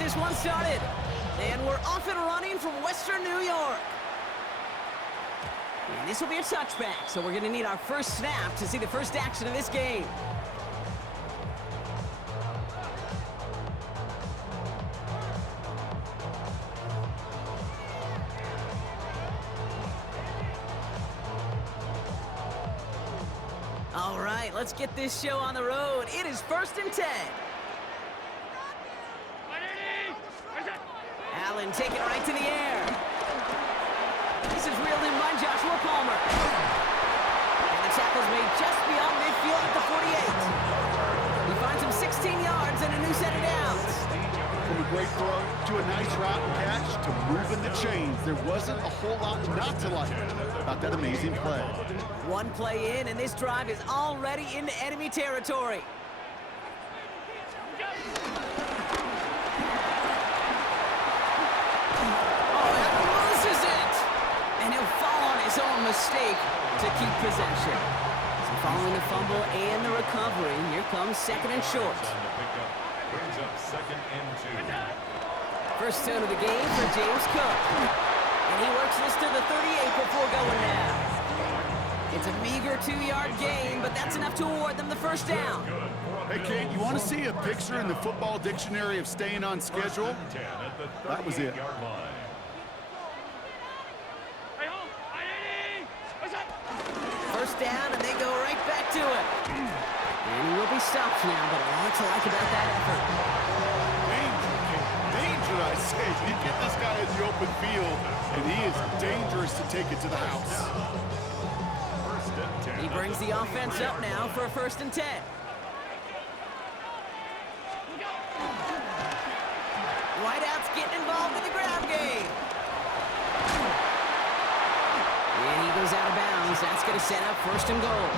this one started. And we're off and running from Western New York. And this will be a touchback, so we're going to need our first snap to see the first action of this game. All right, let's get this show on the road. It is 1st and 10. Allen taking it right to the air. This is reeled in by Joshua Palmer. And the tackle's made just beyond midfield at the 48. He finds him 16 yards and a new set of downs. From a great throw to a nice route and catch to moving the chains. There wasn't a whole lot not to like about that amazing play. One play in, and this drive is already into enemy territory. His own mistake to keep possession. So following the fumble and the recovery, here comes 2nd and short. Brings up 2nd and 2. First down of the game for James Cook. And he works this to the 38 before going down. It's a meager 2-yard gain, but that's enough to award them the first down. Hey, Kate, you want to see a picture in the football dictionary of staying on schedule? That was it. First down, and they go right back to it. And he will be stopped now, but a lot to like about that effort. Danger, I say. You get this guy in the open field, and he is dangerous to take it to the house. He brings the offense up now for a 1st and 10. Wideout's getting involved in the ground game. And he goes out of bounds. That's going to set up 1st and goal.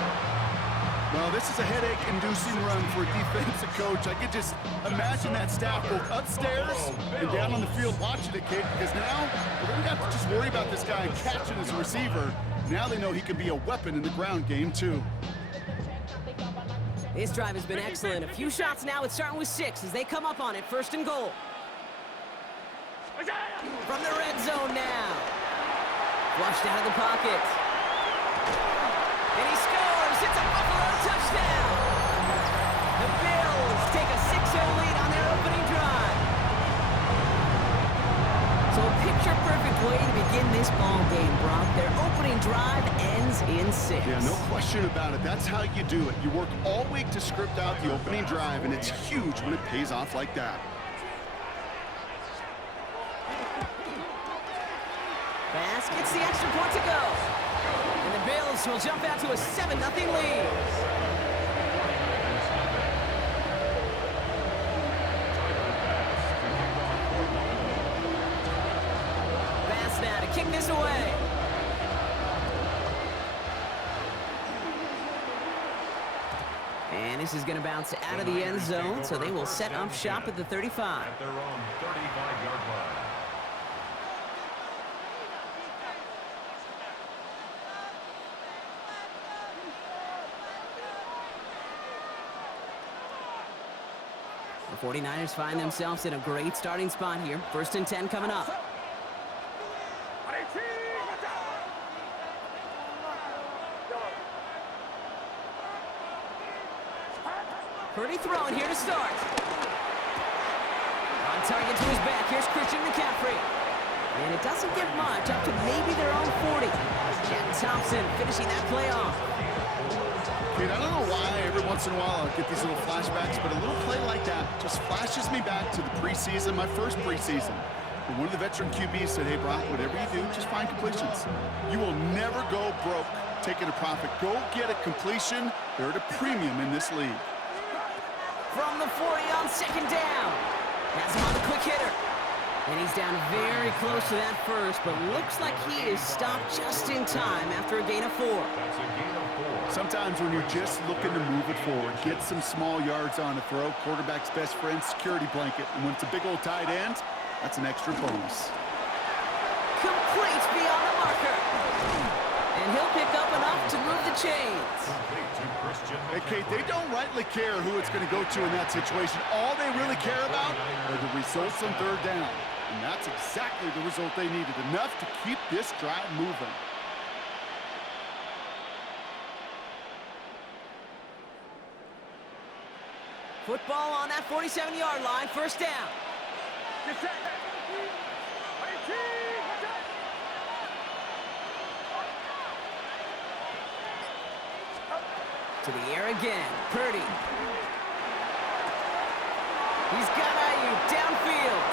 Well, this is a headache-inducing run for a defensive coach. I could just imagine that staff both upstairs and down on the field watching it, Kate, because now they don't have to just worry about this guy catching as a receiver. Now they know he can be a weapon in the ground game, too. This drive has been excellent. A few shots now. It's starting with 6 as they come up on it. 1st and goal. From the red zone now. Flushed out of the pocket. And he scores! It's a Buffalo touchdown! The Bills take a 6-0 lead on their opening drive. So a picture-perfect way to begin this ball game, Brock. Their opening drive ends in 6. Yeah, no question about it. That's how you do it. You work all week to script out the opening drive, and it's huge when it pays off like that. Bass gets the extra point to go. And the Bills will jump out to a 7-0 lead. Bass now to kick this away. And this is going to bounce out of the end zone, so they will set up shop at the 35. At their own 35-yard line. The 49ers find themselves in a great starting spot here. 1st and 10 coming up. Purdy throwing here to start. On target to his back. Here's Christian McCaffrey. And it doesn't get much, up to maybe their own 40. Jack Thompson finishing that play off. Kate, I don't know why every once in a while I get these little flashbacks, but a little play like that just flashes me back to the preseason, my first preseason. And one of the veteran QBs said, hey, Brock, whatever you do, just find completions. You will never go broke taking a profit. Go get a completion. They're at a premium in this league. From the 40 on 2nd down. Has him on the quick hitter. And he's down very close to that first, but looks like he is stopped just in time after a gain of 4. That's a gain of 4. Sometimes when you're just looking to move it forward, get some small yards on a throw, quarterback's best friend, security blanket. And when it's a big old tight end, that's an extra bonus. Complete beyond the marker. And he'll pick up enough to move the chains. Hey, Kate, they don't rightly care who it's going to go to in that situation. All they really care about are the results on third down. And that's exactly the result they needed, enough to keep this drive moving. Football on that 47-yard line, first down. To the air again, Purdy. He's got Ayuk downfield.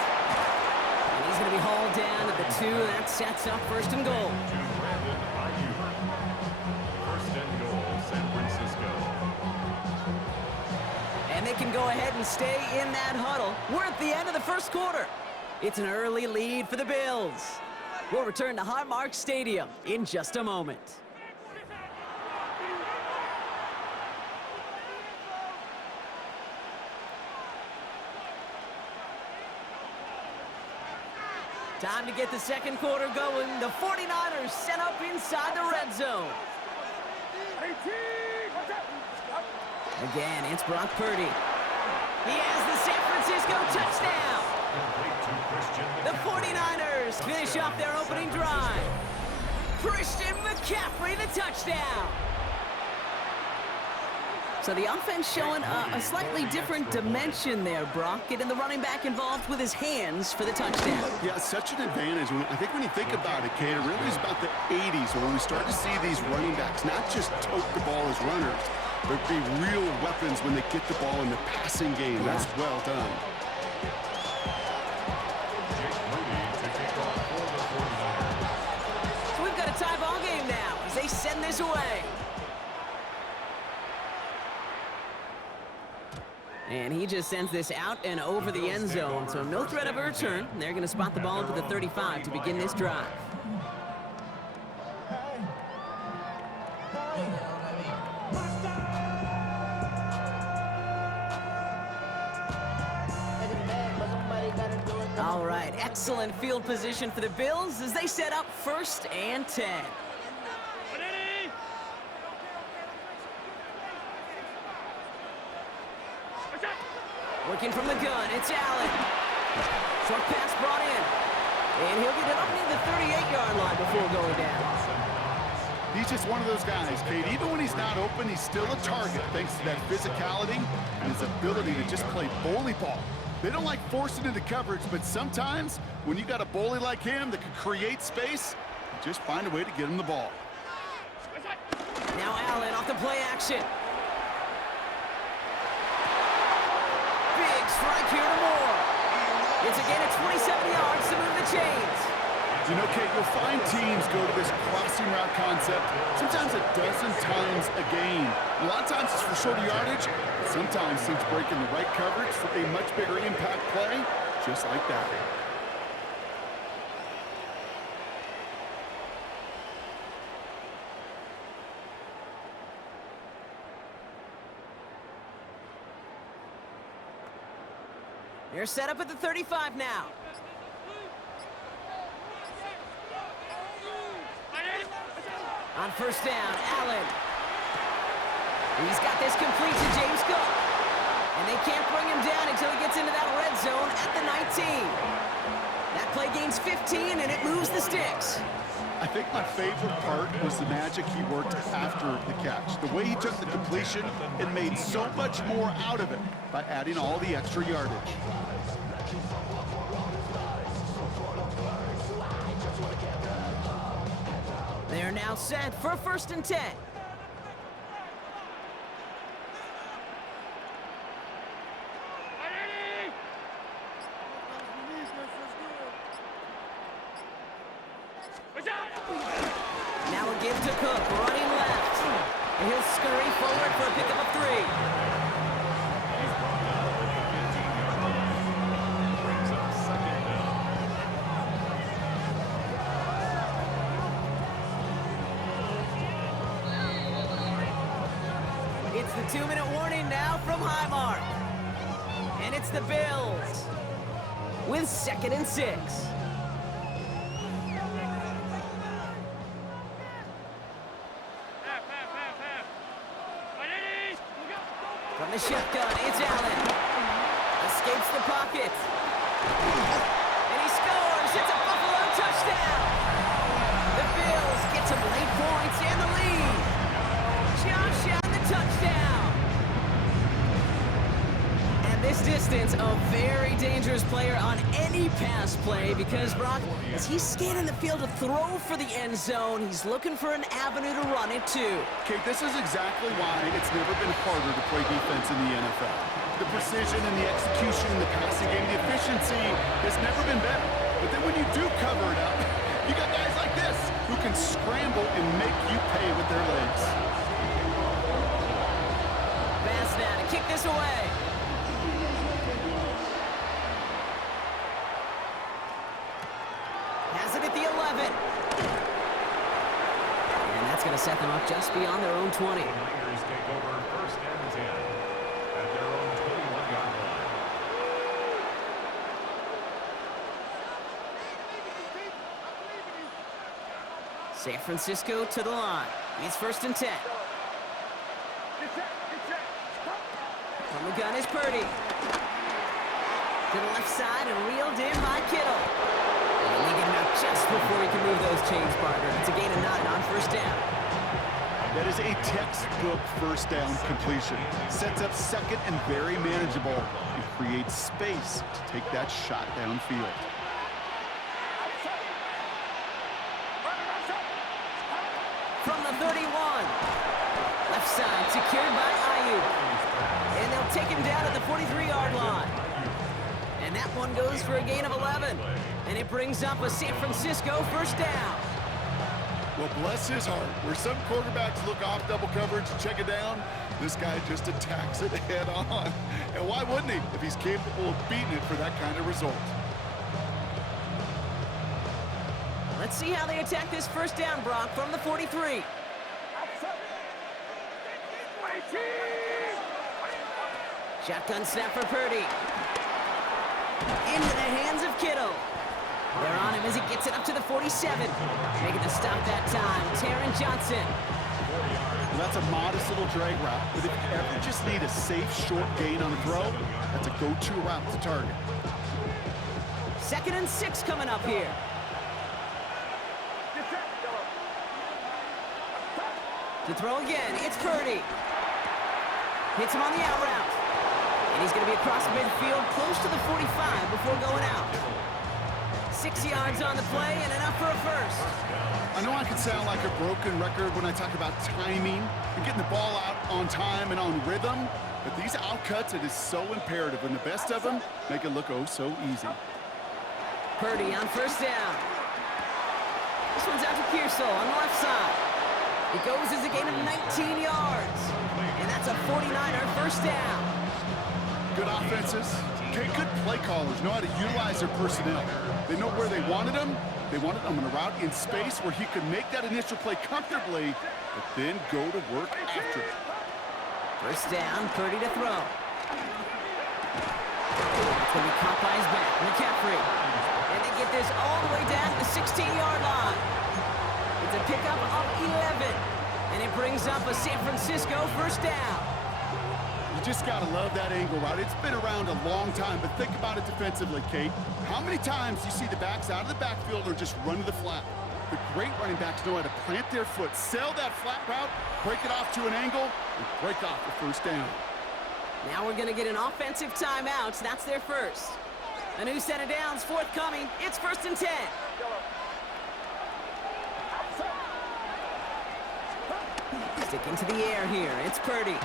And he's going to be hauled down at the 2. That sets up first and goal. First and goal, San Francisco. And they can go ahead and stay in that huddle. We're at the end of the first quarter. It's an early lead for the Bills. We'll return to Highmark Stadium in just a moment. Time to get the second quarter going. The 49ers set up inside the red zone. Again, it's Brock Purdy. He has the San Francisco touchdown. The 49ers finish off their opening drive. Christian McCaffrey, the touchdown. So the offense showing a slightly different dimension there, Brock. Getting the running back involved with his hands for the touchdown. Yeah, such an advantage. I think when you think about it, Kate, it really is about the 80s when we start to see these running backs not just tote the ball as runners, but be real weapons when they get the ball in the passing game. That's well done. So we've got a tie ball game now as they send this away. And he just sends this out and over the end zone, so no threat of a return. They're going to spot the ball to the 35 to begin this drive. All right, excellent field position for the Bills as they set up 1st and 10. Working from the gun, it's Allen. Short pass brought in. And he'll get it up near the 38-yard line before going down. He's just one of those guys, Kate. Even when he's not open, he's still a target thanks to that physicality and his ability to just play bully ball. They don't like forcing into coverage, but sometimes when you got a bully like him that can create space, just find a way to get him the ball. Now Allen off the play action. Big strike here to Moore. It's again at 27 yards to move the chains. You know, Kate, you'll find teams go to this crossing route concept sometimes a dozen times a game. A lot of times it's for shorter yardage, but sometimes teams break in the right coverage for a much bigger impact play, just like that. They're set up at the 35 now. On first down, Allen. He's got this complete to James Cook. And they can't bring him down until he gets into that red zone at the 19. That play gains 15, and it moves the sticks. I think my favorite part was the magic he worked after the catch. The way he took the completion and made so much more out of it by adding all the extra yardage. They're now set for 1st and 10. Now a give to Cook, running left. And he'll scurry forward for a pickup of 3. It's the 2-minute warning now from Highmark. And it's the Bills with 2nd and 6. From the shotgun, it's Allen. Escapes the pocket. And he scores. It's a Buffalo touchdown. The Bills get some late points and the lead. Josh Allen, the touchdown. And this distance, a very dangerous player on any pass play because, Brock, as he's scanning the field to throw for the end zone, he's looking for an avenue to run it to. Kate, this is exactly why it's never been harder to play defense in the NFL. The precision and the execution in the passing game, the efficiency has never been better. But then when you do cover it up, you got guys like this who can scramble and make you pay with their legs. Pass now to kick this away. Has it at the 11. And that's going to set them up just beyond their own 20. The Niners take over first and 10 at their own 21-yard line. San Francisco to the line. It's first and 10. From the gun is Purdy. To the left side and reeled in by Kittle. And they get him out just before he can move those chains, partner. It's a gain of 9 on first down. That is a textbook first down completion. Sets up second and very manageable and creates space to take that shot downfield. From the 31. Left side secured by Ayuk. And they'll take him down at the 43-yard line. And that one goes for a gain of 11. And it brings up a San Francisco first down. Well, bless his heart. Where some quarterbacks look off double coverage and check it down, this guy just attacks it head on. And why wouldn't he if he's capable of beating it for that kind of result? Let's see how they attack this first down, Brock, from the 43. Shotgun snap for Purdy. Into the hands of Kittle. They're on him as he gets it up to the 47. Making the stop that time, Taron Johnson. Well, that's a modest little drag route, but if you ever just need a safe, short gain on a throw, that's a go-to route to target. 2nd and 6 coming up here. To throw again, it's Purdy. Hits him on the out route. And he's going to be across midfield, close to the 45 before going out. 6 yards on the play and enough for a first. I know I can sound like a broken record when I talk about timing and getting the ball out on time and on rhythm, but these outcuts, it is so imperative, and the best of them make it look oh so easy. Purdy on first down. This one's out to Pearsall on the left side. It goes as a gain of 19 yards. And that's a 49er first down. Good offenses, okay, good play callers know how to utilize their personnel. They know where they wanted them. They wanted them on a route in space where he could make that initial play comfortably, but then go to work after it. First down, Purdy to throw. It's going to be caught by his back, McCaffrey. And they get this all the way down to the 16-yard line. It's a pickup of 11. And it brings up a San Francisco first down. You just got to love that angle route. It's been around a long time, but think about it defensively, Kate. How many times do you see the backs out of the backfield or just run to the flat? The great running backs know how to plant their foot, sell that flat route, break it off to an angle, and break off the first down. Now we're going to get an offensive timeout. That's their first. A new set of downs forthcoming. It's first and 10. Sticking to the air here. It's Purdy.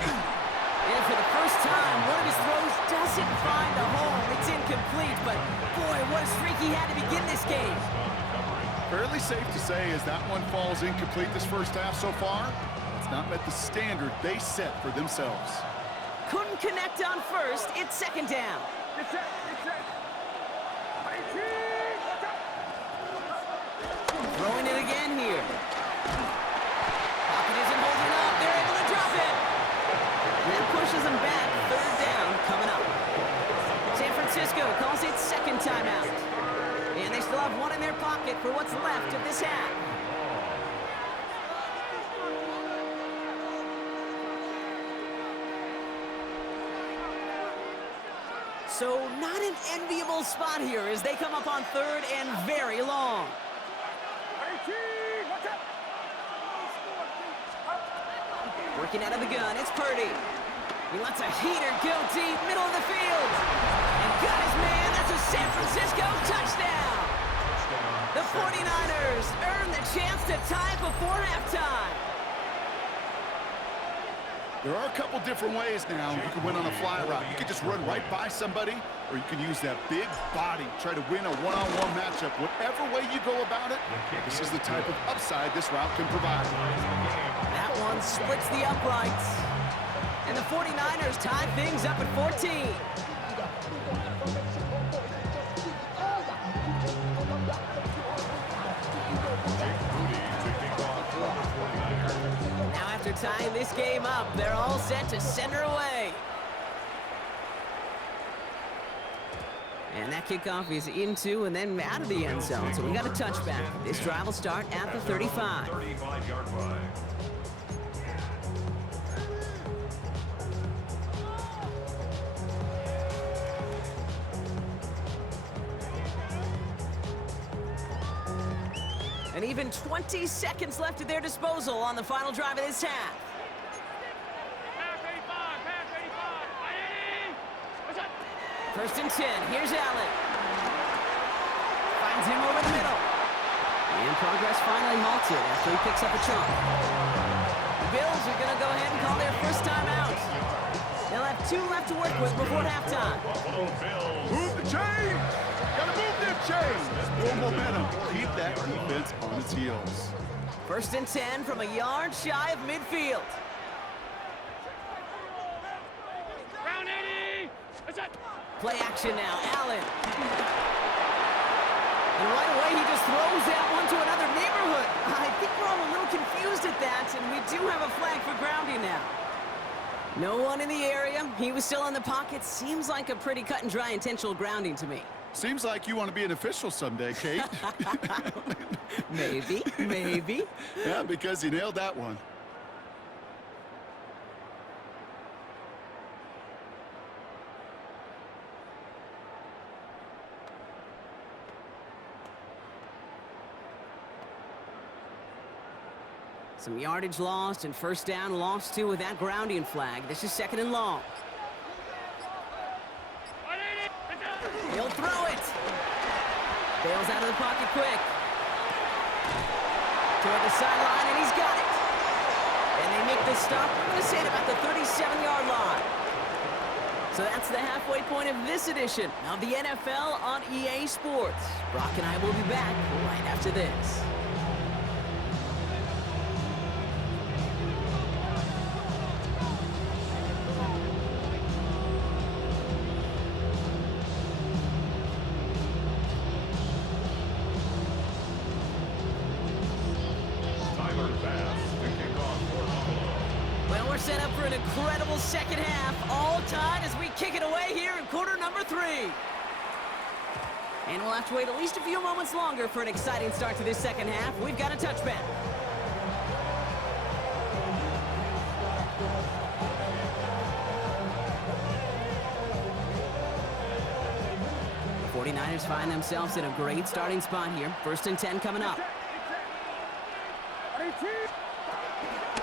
And for the first time, one of his throws doesn't find a home. It's incomplete, but boy, what a streak he had to begin this game. Fairly safe to say as that one falls incomplete this first half so far, it's not met the standard they set for themselves. Couldn't connect on first. It's second down. Throwing it again here. Pocket isn't holding up. They're able to drop it. And that pushes them back. Third down coming up. San Francisco calls it second timeout. And they still have one in their pocket for what's left of this half. So not an enviable spot here as they come up on third and very long. Working out of the gun, it's Purdy. He lets a heater go deep, middle of the field. And got his man, that's a San Francisco touchdown. The 49ers earn the chance to tie before halftime. There are a couple different ways now. You can win on a fly route. You can just run right by somebody, or you can use that big body, try to win a one-on-one matchup. Whatever way you go about it, this is the type of upside this route can provide. That one splits the uprights. And the 49ers tie things up at 14. Now after tying this game up, they're all set to send her away. And that kickoff is into and then out of the end zone. So we got a touchback. This drive will start at the 35. 35-yard line. And even 20 seconds left at their disposal on the final drive of this half. First and 10, here's Allen. Finds him over the middle. And progress finally halted after he picks up a chunk. The Bills are going to go ahead and call their first time out. They'll have 2 left to work with before halftime. Move the chains! Gotta move them chains! More momentum. Keep that defense on its heels. First and 10 from a yard shy of midfield. Play action now, Allen. And right away, he just throws that one to another neighborhood. I think we're all a little confused at that, and we do have a flag for grounding now. No one in the area. He was still in the pocket. Seems like a pretty cut and dry intentional grounding to me. Seems like you want to be an official someday, Kate. Maybe. Yeah, because you nailed that one. Some yardage lost and first down lost too with that grounding flag. This is second and long. He'll throw it. Bails out of the pocket quick. Toward the sideline, and he's got it. And they make the stop, I'm going to say, at about the 37-yard line. So that's the halfway point of this edition of the NFL on EA Sports. Brock and I will be back right after this. Well, we're set up for an incredible second half, all tied as we kick it away here in quarter number 3. And we'll have to wait at least a few moments longer for an exciting start to this second half. We've got a touchback. The 49ers find themselves in a great starting spot here. First and 10 coming up.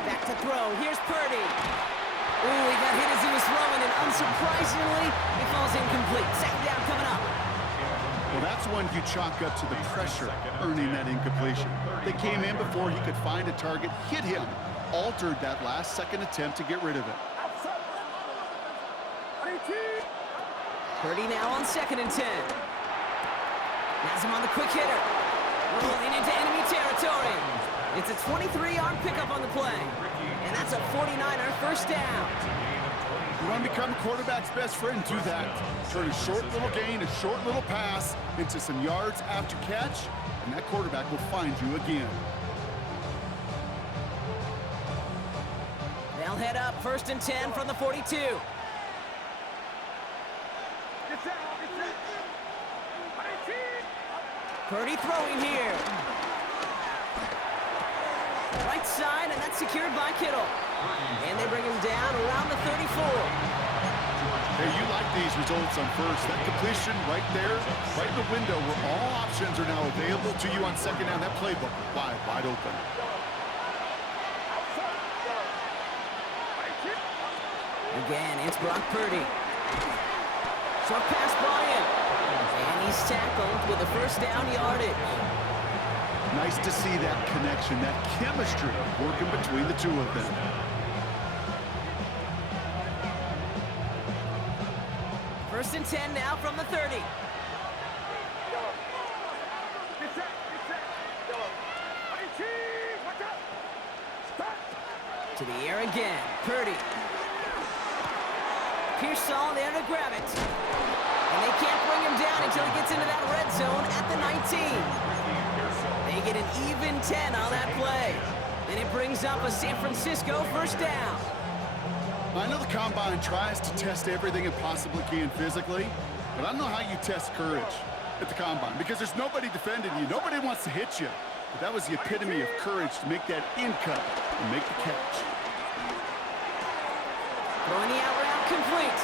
Back to throw. Here's Purdy. Ooh, he got hit as he was throwing, and unsurprisingly, it falls incomplete. Second down coming up. Well, that's one you chalk up to the pressure earning that incompletion. They came in before he could find a target, hit him, altered that last-second attempt to get rid of it. Purdy now on second and 10. Has him on the quick hitter. Rolling into enemy territory. It's a 23-yard pickup on the play. And that's a 49er first down. You want to become quarterback's best friend, do that. Turn a short little gain, a short little pass into some yards after catch, and that quarterback will find you again. They'll head up first and 10 from the 42. Purdy throwing here. Right side, and that's secured by Kittle. And they bring him down around the 34. Hey, you like these results on first. That completion right there, right in the window where all options are now available to you on second down. That playbook wide open. Again, it's Brock Purdy. Short pass Bryant. And he's tackled with the first down yardage. Nice to see that connection, that chemistry working between the two of them. First and 10 now from the 30. To the air again. Purdy. Pearsall there to grab it. And they can't bring him down until he gets into that red zone at the 19. They get an even 10 on that play. And it brings up a San Francisco first down. I know the Combine tries to test everything it possibly can physically, but I don't know how you test courage at the Combine because there's nobody defending you. Nobody wants to hit you. But that was the epitome of courage to make that in cut and make the catch. Throwing the out route complete.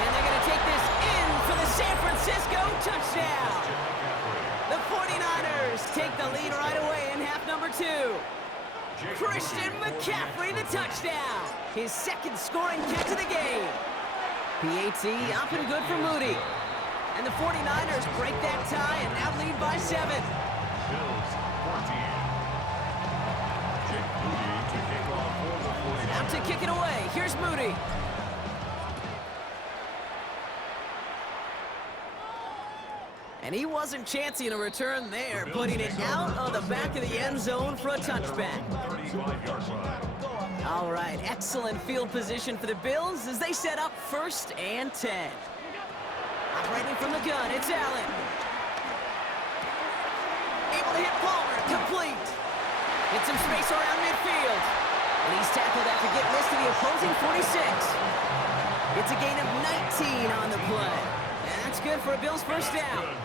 And they're going to take this in for the San Francisco touchdown. The 49ers take the lead right away in half number 2. Christian McCaffrey, the touchdown. His second scoring catch of the game. PAT up and good for Moody. And the 49ers break that tie and now lead by 7. Bills 14. Jake Moody to kick off for the 49ers. Out to kick it away. Here's Moody. And he wasn't chancing a return there, putting it out of the back of the end zone for a touchback. 35-yard line. All right, excellent field position for the Bills as they set up first and 10. Operating from the gun, it's Allen. Able to hit Palmer, complete. Hit some space around midfield. And he's tackled after getting this to the opposing 46. It's a gain of 19 on the play. And that's good for a Bills first down.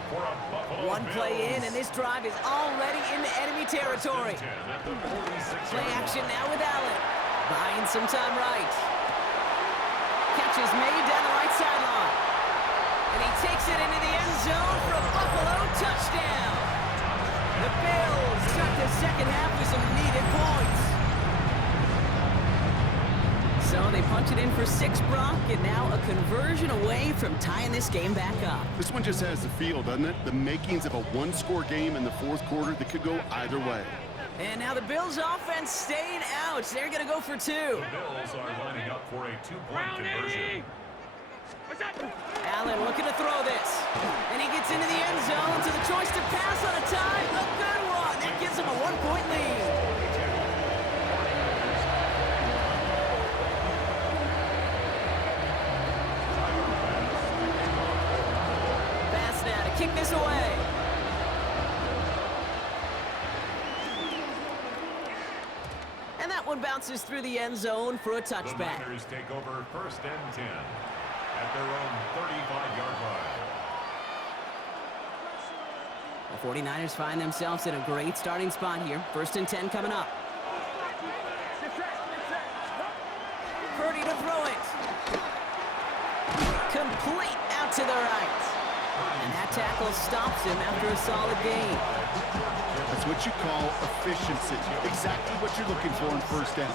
One play in, and this drive is already into enemy territory. Play action now with Allen. Buying some time right. Catch is made down the right sideline. And he takes it into the end zone for a Buffalo touchdown. The Bills start the second half with some needed points. So they punch it in for 6, Brock, and now a conversion away from tying this game back up. This one just has the feel, doesn't it? The makings of a one-score game in the fourth quarter that could go either way. And now the Bills offense staying out. They're going to go for 2. The Bills are lining up for a 2-point conversion. Allen looking to throw this. And he gets into the end zone to the choice to pass on a tie. A good one. That gives him a 1-point lead. Kick this away. And that one bounces through the end zone for a touchback. The Niners take over first and 10 at their own 35-yard line. The 49ers find themselves in a great starting spot here. First and 10 coming up. Purdy to throw it. Complete out to the right. And that tackle stops him after a solid gain. That's what you call efficiency. Exactly what you're looking for in first down.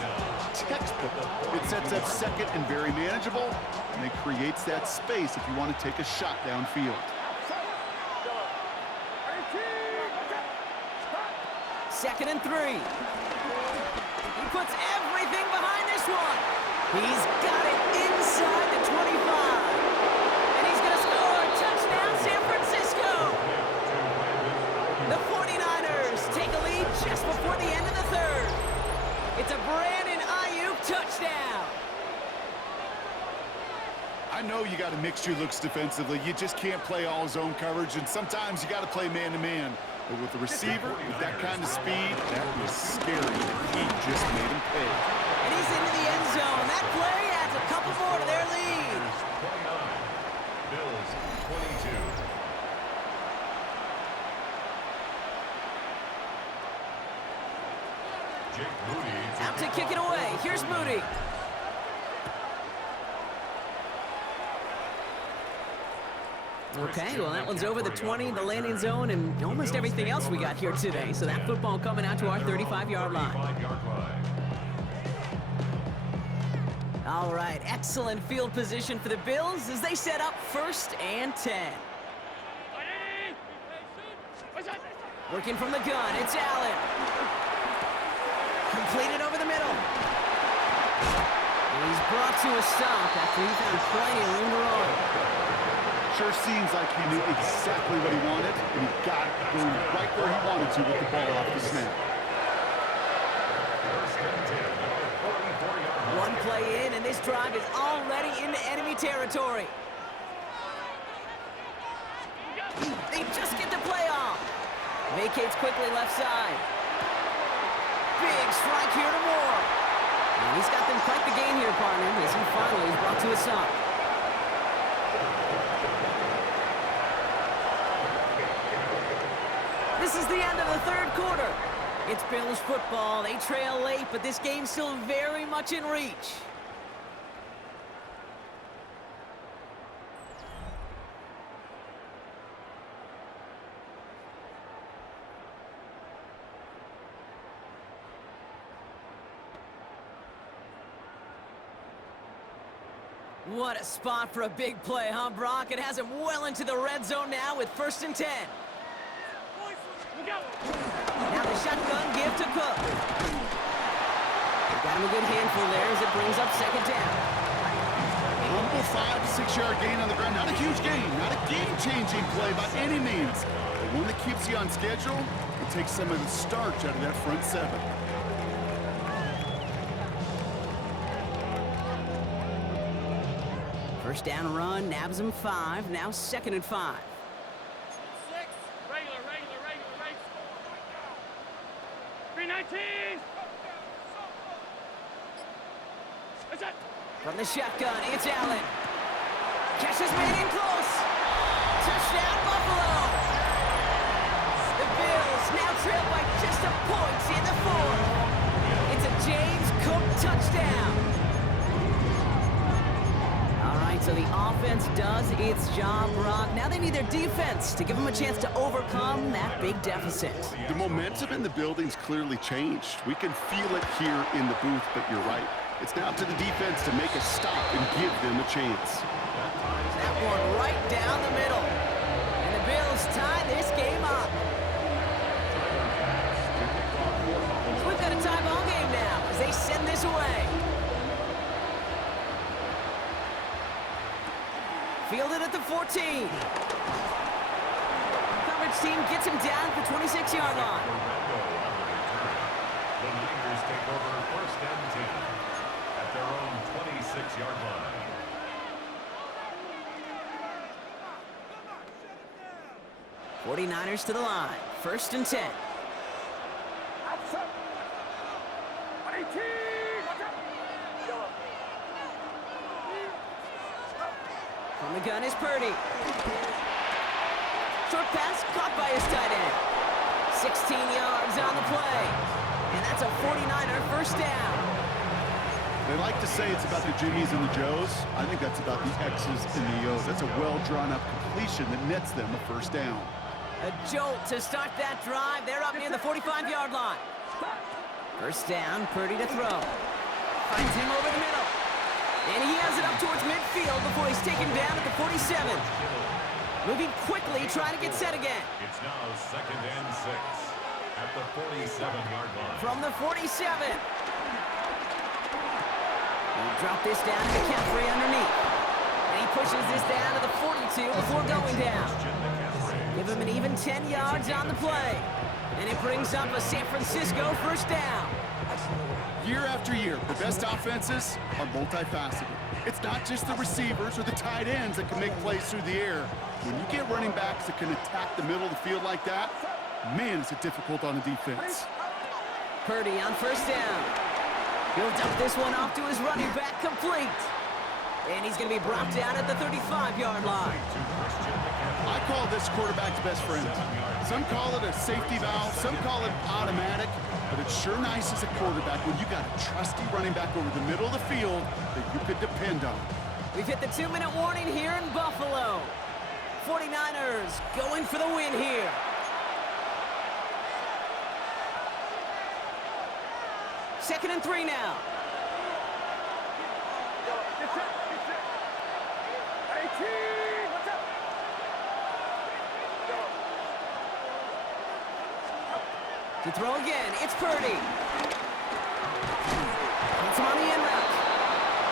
Textbook. It sets up second and very manageable, and it creates that space if you want to take a shot downfield. Second and 3. He puts everything behind this one. He's got it inside the 25. And he's going to score. Touchdown, San Francisco. The 49ers take a lead just before the end of the third. It's a Brandon Ayuk touchdown. I know you got to mix your looks defensively. You just can't play all zone coverage, and sometimes you got to play man-to-man. But with the receiver, with that kind of speed, that was scary. He just made him pay. And he's into the end zone. That play adds a couple more to their lead. 29, Bills 22. Jake Moody Out to kick it away. Here's Moody. Okay, well, that one's over the 20, the landing zone, and almost everything else we got here today. So that football coming out to our 35-yard line. All right, excellent field position for the Bills as they set up 1st and 10. Working from the gun, it's Allen. Completed over the middle. And he's brought to a stop after he found plenty of room to run. Sure seems like he knew exactly what he wanted, and he got going right where he wanted to with the ball off the snap. One play in, and this drive is already into enemy territory. They just get the play off. Vacates quickly left side. Big strike here to Moore. And he's got them quite the game here, partner, as he finally is brought to a stop. This is the end of the 3rd quarter. It's Bills football. They trail late, but this game's still very much in reach. What a spot for a big play, huh, Brock? It has him well into the red zone now with 1st and 10. Now the shotgun give to Cook. Got him a good handful there as it brings up 2nd down. Humble 5 to 6 yard gain on the ground. Not a huge gain, not a game-changing play by any means. But one that keeps you on schedule and takes some of the starch out of that front 7. First down run, nabs him 5, now 2nd and 5. 6, regular. 319. From the shotgun, it's Allen. Catch is made in close. Touchdown, Buffalo. The Bills now trail by just a point in the 4th. It's a James Cook touchdown. All right, so the offense does its job, Brock. Now they need their defense to give them a chance to overcome that big deficit. The momentum in the building's clearly changed. We can feel it here in the booth, but you're right. It's now to the defense to make a stop and give them a chance. That one right down the middle. And the Bills tie this game up. So we've got a tie ball game now as they send this away. Fielded at the 14. Coverage team gets him down at the 26-yard line. The Niners take over 1st and 10 at their own 26-yard line. '49ers to the line. 1st and 10. From the gun is Purdy. Short pass caught by his tight end. 16 yards on the play. And that's a 49er 1st down. They like to say it's about the Jimmies and the Joes. I think that's about the X's and the O's. That's a well-drawn-up completion that nets them a 1st down. A jolt to start that drive. They're up near the 45-yard line. 1st down, Purdy to throw. Finds him over the middle. And he has it up towards midfield before he's taken down at the 47. Moving quickly, trying to get set again. It's now 2nd and 6 at the 47-yard line. From the 47. He dropped this down to McCaffrey underneath. And he pushes this down to the 42 before going down. Give him an even 10 yards on the play. And it brings up a San Francisco 1st down. Year after year, the best offenses are multifaceted. It's not just the receivers or the tight ends that can make plays through the air. When you get running backs that can attack the middle of the field like that, man, is it difficult on the defense. Purdy on 1st down. He'll dump this one off to his running back, complete. And he's going to be brought down at the 35-yard line. I call this quarterback's best friend. Some call it a safety valve, some call it automatic, but it's sure nice as a quarterback when you got a trusty running back over the middle of the field that you could depend on. We've hit the 2-minute warning here in Buffalo. 49 49ers going for the win here. Second and 3 now. Get set. 18. What's up? To throw again, it's Purdy. Hits him on the end route.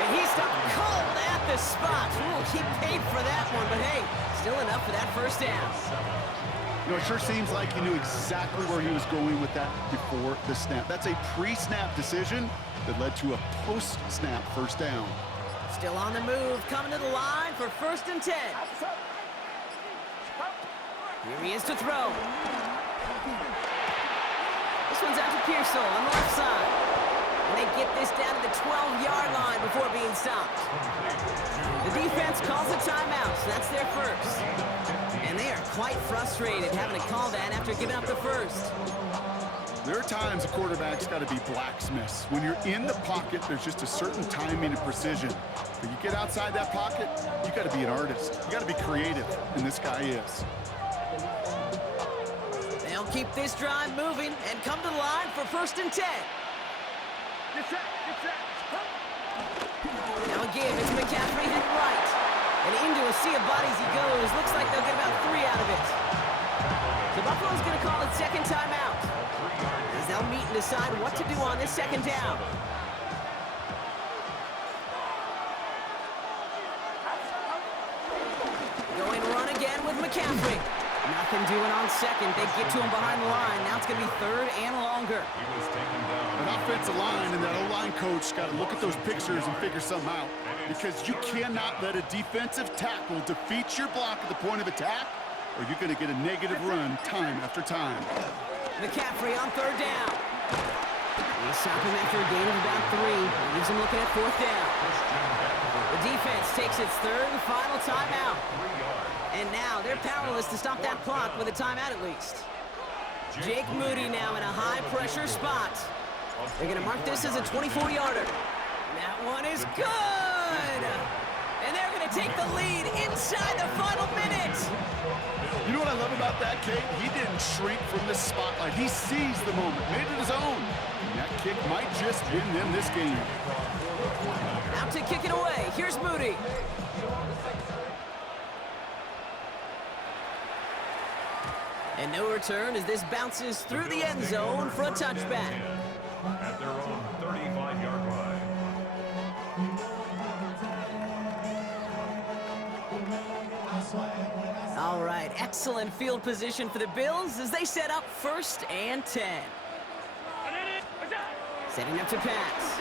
And he stopped cold at the spot. Ooh, he paid for that one, but hey, still enough for that first down. You know, it sure seems like he knew exactly where he was going with that before the snap. That's a pre-snap decision that led to a post-snap first down. Still on the move, coming to the line for 1st and 10. Here he is to throw. This one's out to Pearsall on the left side. And they get this down to the 12-yard line before being stopped. The defense calls a timeout, so that's their first. And they are quite frustrated having to call that after giving up the first. There are times a quarterback's got to be blacksmiths. When you're in the pocket, there's just a certain timing and precision. When you get outside that pocket, you got to be an artist. You got to be creative, and this guy is. They'll keep this drive moving and come to the line for 1st and 10. Get set. Now again, it's McCaffrey heading right. And into a sea of bodies he goes. Looks like they'll get about 3 out of it. So Buffalo's going to call it second timeout, as they'll meet and decide what to do on this second down. Going run again with McCaffrey. Nothing doing on second. They get to him behind the line. Now it's going to be 3rd and longer. An offensive line and that O-line coach got to look at those pictures and figure something out, because you cannot let a defensive tackle defeat your block at the point of attack, or you're going to get a negative run time after time. McCaffrey on 3rd down. They stop him after a gain of about 3. Leaves him looking at 4th down. The defense takes its 3rd and final timeout. And now they're powerless to stop that clock with a timeout at least. Jake Moody now in a high-pressure spot. They're going to mark this as a 24-yarder. That one is good! And they're going to take the lead inside the final minute. You know what I love about that, Kate? He didn't shrink from the spotlight. He seized the moment, made it his own. And that kick might just win them this game. Out to kick it away. Here's Moody. And no return as this bounces through the end zone for a touchback. At their own 35-yard line. All right, excellent field position for the Bills as they set up 1st and 10. Setting up to pass.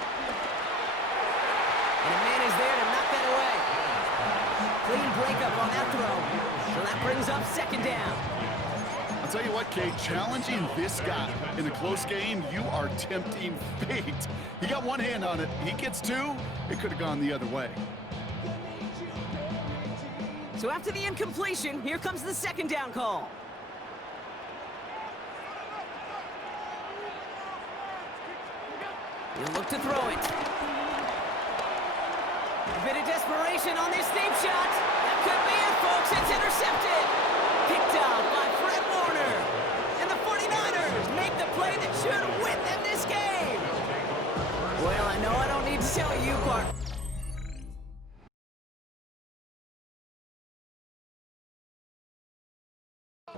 And a man is there to knock that away. Clean breakup on that throw. So that brings up 2nd down. I'll tell you what, Kate, challenging this guy in a close game, you are tempting fate. He got one hand on it. He gets 2. It could have gone the other way. So after the incompletion, here comes the 2nd down call. He'll look to throw it. A bit of desperation on this deep shot. That could be it, folks. It's